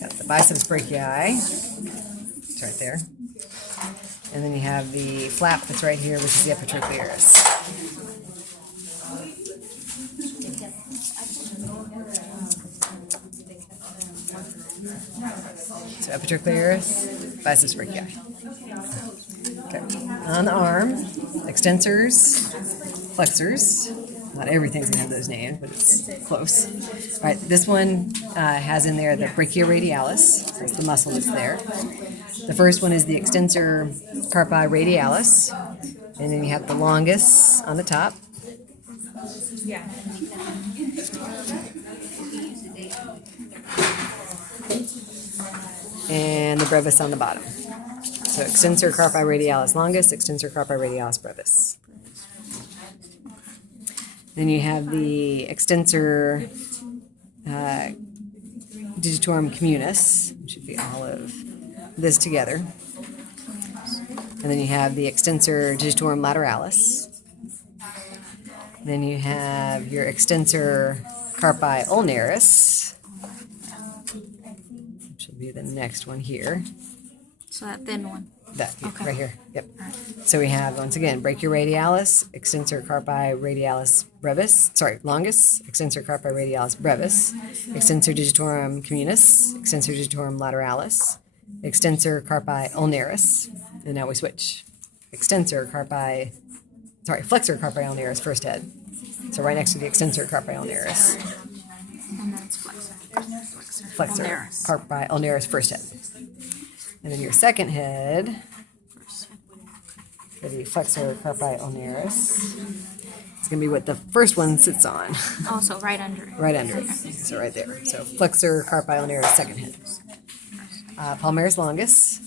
Got the biceps brachii. It's right there. And then you have the flap that's right here, which is the epitrochlearis. So epitrochlearis, biceps brachii. Okay. On the arm, extensors, flexors. Not everything's going to have those names, but it's close. All right, this one has in there the brachioradialis. So it's the muscle that's there. The first one is the extensor carpi radialis. And then you have the longus on the top. And the brevis on the bottom. So extensor carpi radialis longus, extensor carpi radialis brevis. Then you have the extensor digitorum communis, which should be all of this together. And then you have the extensor digitorum lateralis. Then you have your extensor carpi ulnaris, which will be the next one here. So that thin one. That, Okay. right here. Yep. So we have, once again, brachioradialis, extensor carpi radialis brevis, longus, extensor carpi radialis brevis, extensor digitorum communis, extensor digitorum lateralis, extensor carpi ulnaris, and now we switch. Flexor carpi ulnaris first head. So right next to the extensor carpi ulnaris. And then it's flexor. Flexor Ulnaris. carpi ulnaris first head. And then your second head, for the flexor carpi ulnaris, it's going to be what the first one sits on. Also right under it. Right under it. So right there. So flexor carpi ulnaris, second head. Palmaris longus.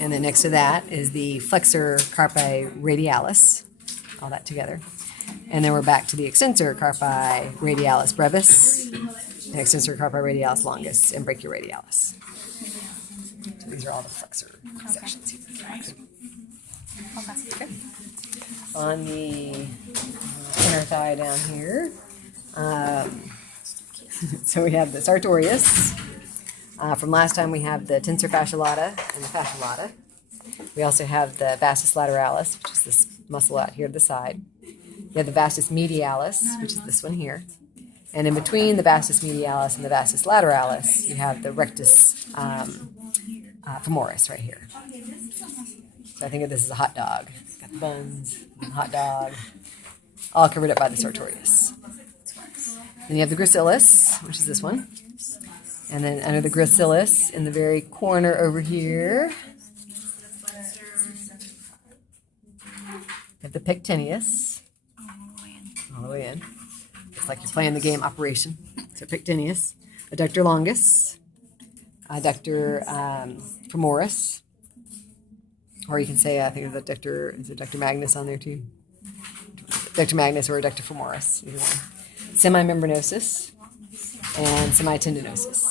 And then next to that is the flexor carpi radialis. All that together. And then we're back to the extensor carpi radialis brevis, and extensor carpi radialis longus, and brachioradialis. So these are all the flexor sections here. Okay. On the inner thigh down here, so we have the sartorius. From last time we have the tensor fascia lata and the fascia lata. We also have the vastus lateralis, which is this muscle out here to the side. You have the vastus medialis, which is this one here. And in between the vastus medialis and the vastus lateralis, you have the rectus femoris right here. So I think of this as a hot dog. It's got the buns, and the hot dog, all covered up by the sartorius. Then you have the gracilis, which is this one. And then under the gracilis, in the very corner over here, you have the pectineus. All the way in. It's like you're playing the game Operation. So pectineus, adductor longus, adductor femoris, or you can say, I think of adductor magnus on there too. Adductor magnus or adductor femoris, either one. Semimembranosus and semitendinosus.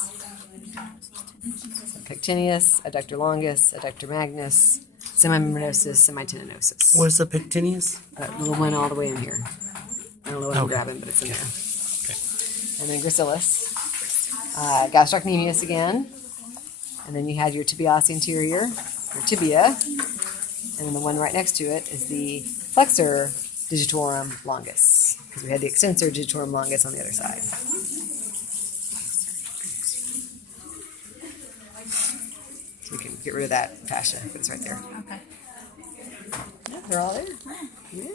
So pectineus, adductor longus, adductor magnus, semimembranosus, semitendinosus. What is the pectineus? That little one all the way in here. I don't know what I'm grabbing, but it's in there. Okay. And then gracilis. Gastrocnemius again. And then you had your tibialis anterior, your tibia. And then the one right next to it is the flexor digitorum longus, because we had the extensor digitorum longus on the other side. So we can get rid of that fascia, but it's right there. Okay. Yeah, they're all there. Yeah.